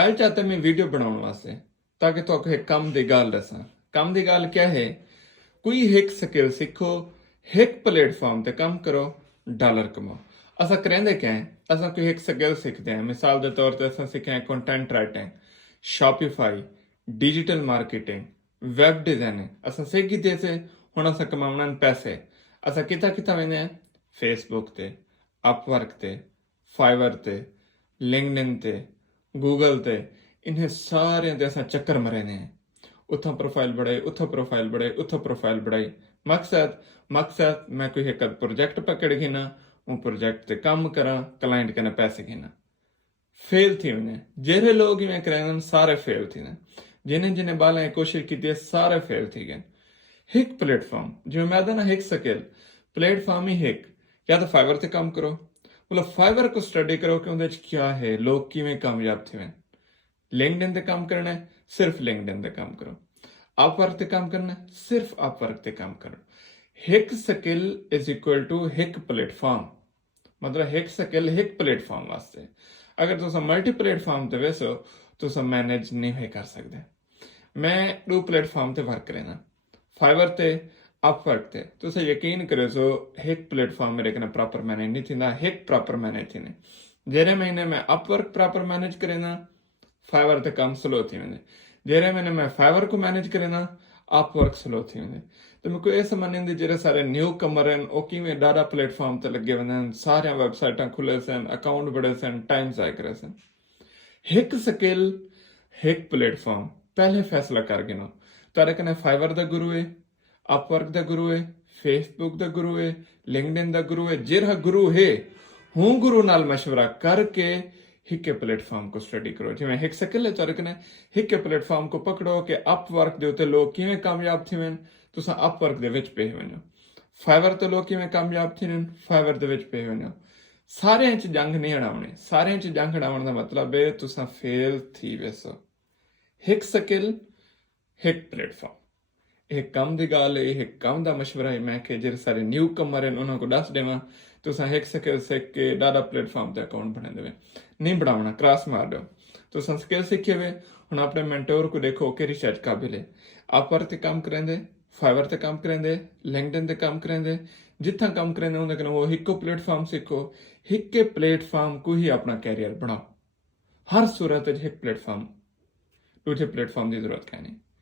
ਕੱਲ ਚਾਹਤੇ ਮੈਂ ਵੀਡੀਓ ਬਣਾਉਣ ਵਾਸਤੇ ਤਾਂ ਕਿ ਤੁਹਾਨੂੰ ਇੱਕ ਕੰਮ ਦੀ ਗੱਲ ਦੱਸਾਂ। ਕੰਮ ਦੀ ਗੱਲ ਕਿਆ ਹੈ? ਕੋਈ ਇੱਕ ਸਕਿੱਲ ਸਿੱਖੋ, ਇੱਕ ਪਲੇਟਫਾਰਮ ਤੇ ਕੰਮ ਕਰੋ, ਡਾਲਰ ਕਮਾਓ। ਅਸਾਂ ਕਰਿੰਦੇ ਕਿਆ ਹੈ? ਅਸਾਂ ਕੋਈ ਇੱਕ ਸਕਿੱਲ ਸਿੱਖਦੇ ਹਾਂ। ਮਿਸਾਲ ਦੇ ਤੌਰ ਤੇ ਅਸਾਂ ਸਿੱਖਿਆ content writing, Shopify, digital marketing, web designing. असां सिख कीते से हुण असां कमावणा पैसे। असां किथा वेंदे हैं? फेसबुक ते, अपवर्क ते, फाइवर ते, लिंक्डइन ते, गूगल ते, इन्हें सारे ते असां चक्कर मरेंदे हैं। उथां प्रोफाइल बढ़ाई, उथां प्रोफाइल बढ़ाई, उथां प्रोफाइल बढ़ाई। मकसद मैं कोई एक प्रोजेक्ट पकड़ घिना, उन प्रोजेक्ट ते काम करा, क्लाइंट कने पैसे घिना। फेल थी वञे। जहिड़े लोग इवें कराइनि सारे फेल थी वञनि। जिन्हें ॿारनि कोशिशि की आहे सारे फेल थी गए। हिकु प्लेटफॉर्म जिवें मैं आदा ना हिकु स्किल प्लेटफॉर्म ही हिकु। या तो फाइवर ते कम करो, मतलब फाइवर को स्टडी करो कि उनदे च क्या है, लोग किवें कामयाब थी वञनि। लिंक्डइन ते काम करना है, सिर्फ लिंक्डइन ते काम करो। अपवर्क ते काम करना है, सिर्फ अपवर्क ते काम करो। हिकु स्किल इज इक्वल टू हिकु प्लेटफॉर्म। मतलब हिकु स्किल हिकु प्लेटफॉर्म वास्ते। अगर तुस मल्टी प्लेटफॉर्म ते वेसो तुस मैनेज नहीं कर सकते। मैं 2 प्लेटफॉर्म ते वर्क करना, फाइवर ते, अपवर्क ते। तुस यकीन करो सो एक प्लेटफॉर्म मेरे कने प्रॉपर मैनेज नहीं थींदा, एक प्रॉपर मैनेज थींदे। जहिड़े महीने मैं अपवर्क प्रॉपर मैनेज करेना, फाइवर ते कम स्लो थी वेंदे। जहिड़े महीने मैं फाइवर को मैनेज करेना, अपवर्क स्लो थी वेंदे। तो मैं कोई इस महीने ਜਿਹੜੇ ਸਾਰੇ ਨਿਊ ਕਮਰ ਹਨ ਉਹ ਕਿਵੇਂ ਡਾਟਾ ਪਲੇਟਫਾਰਮ ਤੇ ਲੱਗੇ ਹੁੰਦੇ ਹਨ, ਸਾਰੀਆਂ ਵੈਬਸਾਈਟਾਂ ਖੁੱਲੇ ਸਨ, ਅਕਾਊਂਟ ਬੜੇ ਸਨ, ਟਾਈਮ ਜ਼ਾਇਆ ਕਰੇ ਸਨ। ਇੱਕ ਸਕਿੱਲ ਇੱਕ ਪਲੇਟਫਾਰਮ ਪਹਿਲੇ ਫੈਸਲਾ ਕਰ ਗਿਨੋ। ਤੁਹਾਡੇ ਕਨੇ ਫਾਈਵਰ ਦਾ ਗੁਰੂ ਹੈ, ਅਪਵਰਕ ਦਾ ਗੁਰੂ ਹੈ, ਫੇਸਬੁੱਕ ਦਾ ਗੁਰੂ ਹੈ, ਲਿੰਕਡਇਨ ਦਾ ਗੁਰੂ ਹੈ। ਜਿਹੜਾ ਗੁਰੂ ਹੈ ਹੂੰ ਗੁਰੂ ਨਾਲ ਮਸ਼ਵਰਾ ਕਰਕੇ हिके प्लेटफॉर्म को स्टडी करो। जिवें हिक स्किल है तुहाडे कने, हिके प्लेटफॉर्म को पकड़ो कि अपवर्क दे उत्ते लोग किवें कामयाब थी वञनि, तुसां अपवर्क दे विच पे वञो। फाइवर ते लोग किवें कामयाब थी वञनि, फाइवर दे विच पे वञो। सारियां च जंग नहीं हड़ावणी। सारियां च जंग हड़ावण दा मतलब है तुसां फेल थी वेसो। हिक स्किल हिक प्लेटफॉर्म। ਇਹ ਕੰਮ ਦੀ ਗੱਲ ਹੈ, ਇਹ ਕੰਮ ਦਾ ਮਸ਼ਵਰਾ ਹੈ ਮੈਂ ਕਿ ਜਿਹੜੇ ਸਾਰੇ ਨਿਊ ਕਮਰ ਹਨ ਉਹਨਾਂ ਨੂੰ ਦੱਸ ਦੇਵਾਂ ਤੁਸੀਂ ਇੱਕ ਸਕਿੱਲ ਸਿੱਖ ਕੇ ਡਾਟਾ ਪਲੇਟਫਾਰਮ ਤੇ ਅਕਾਊਂਟ ਬਣਾ ਦੇਵੇ। ਨਹੀਂ ਬਣਾਉਣਾ, ਕ੍ਰਾਸ ਮਾਰ ਦਿਓ। ਤੁਸੀਂ ਸਕਿੱਲ ਸਿੱਖੇ ਵੇ ਹੁਣ ਆਪਣੇ ਮੈਂਟੋਰ को देखो कि रिसर्च काबिल है। अपवर्क ते काम करेंदे, फाइवर ते काम करेंदे, लिंक्डइन ते काम करेंदे, जिथा काम करेंदे उनके वो हिको प्लेटफॉर्म सीखो। हिके प्लेटफॉर्म को ही अपना कैरियर बनाओ। हर सूरत एक प्लेटफॉर्म, दूसरे प्लेटफॉर्म की जरूरत है नहीं।